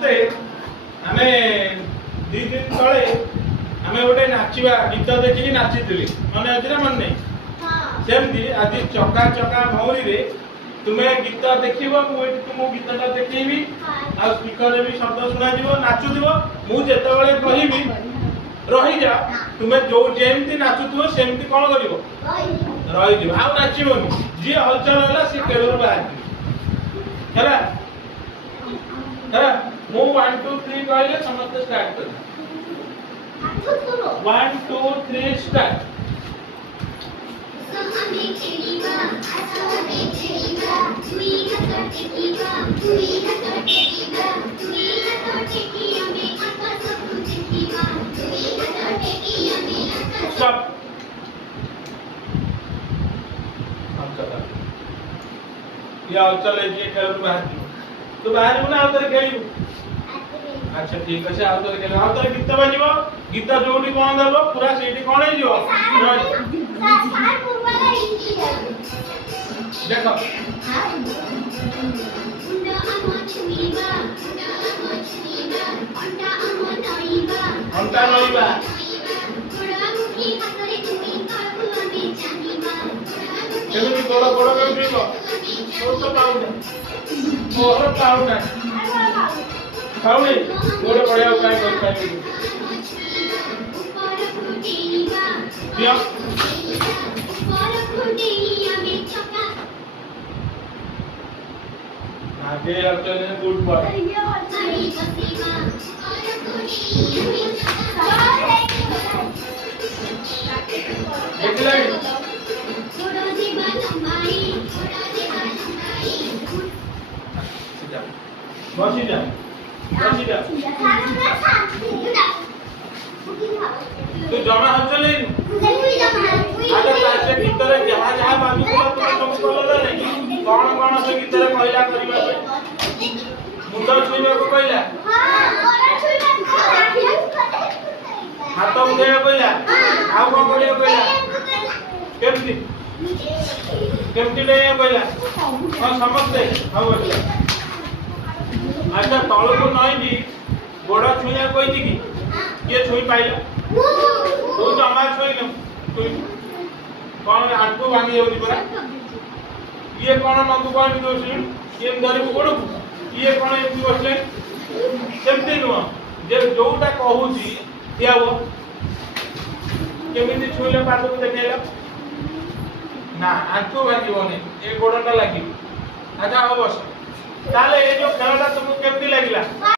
ସମସ୍ତେ ଆମେ 2 ଦିନ ତଳେ ଆମେ ଗୋଟେ ନାଚିବା ଗୀତ ଦେଖିକି ନାଚିଥିଲି ମନେ ଅଛି ନା ମନେ ନାହିଁ? ସେମିତି ଆଜି ଚକା ଚକା ଭଉଣୀରେ ତୁମେ ଗୀତ ଦେଖିବ, ମୁଁ ଏଠି ତୁମକୁ ଗୀତଟା ଦେଖେଇବି ଆଉ ସ୍ପିକରରେ ବି ଶବ୍ଦ ଶୁଣାଯିବ, ନାଚୁଥିବ। ମୁଁ ଯେତେବେଳେ କହିବି ରହିଯାଅ, ତୁମେ ଯୋଉ ଯେମିତି ନାଚୁଥିବ ସେମିତି କଣ କରିବ? ରହିଯିବ, ଆଉ ନାଚିବନି। ଯିଏ ହଲଚଲ ହେଲା ସେ କେଳରୁ ବାହାରିଯିବ ହେଲା ହେଲା। ମୁଁ 1 2 3 କହିଲେ ସମସ୍ତେ ଷ୍ଟାର୍ଟ କରିବେ। 1 2 3 ଷ୍ଟାର୍ଟ। Stop. या चल ये खेल बाहर तो बाहर ना आउतर खेलिबू। अच्छा ठीक আছে आउतर खेल आउतर गीत बजिबो, गीत जोडी कोन दबो पूरा सेठी कोन हे जिवो देखो अंटा नइबा केମିତି ଗୋଡ଼ ଗୋଡ଼ କେମିତି तो पाउना मोहर पाउना पाउनी गोड़े बढ़िया उपाय कर पाइबी दिया आगे चले गुड बॉय देखला बसी जा तू जमा हलचल नहीं आगे लास्ट गीत रे जहां जहां बाजू को तो सब बोलला नहीं कौन कौन से गीत रे पहिला करिबा मुंडा छुइबा को पहिला हाथ उठेबा पहिला आउ को करियो पहिला केमती केमती ले पहिला हां समझते हां बोलिए। अच्छा तळु को नहीं भी गोड़ा छुइया कोई थी कि के छुई पाइला तू जमा छुई न तू कोन आंटू भांगी जाउची परा ये कोन नंदु कोन भी दोसी ये धरि गोड़ ये कोन एती बसले सेमती नु जे जोटा कहूची दियाव केमिति छुइले पाद को देखेला ना आंटू भांगी बने ए गोड़टा लागि। अच्छा हो बस ताले ए जो खेलटा तुमको केमती लागिला?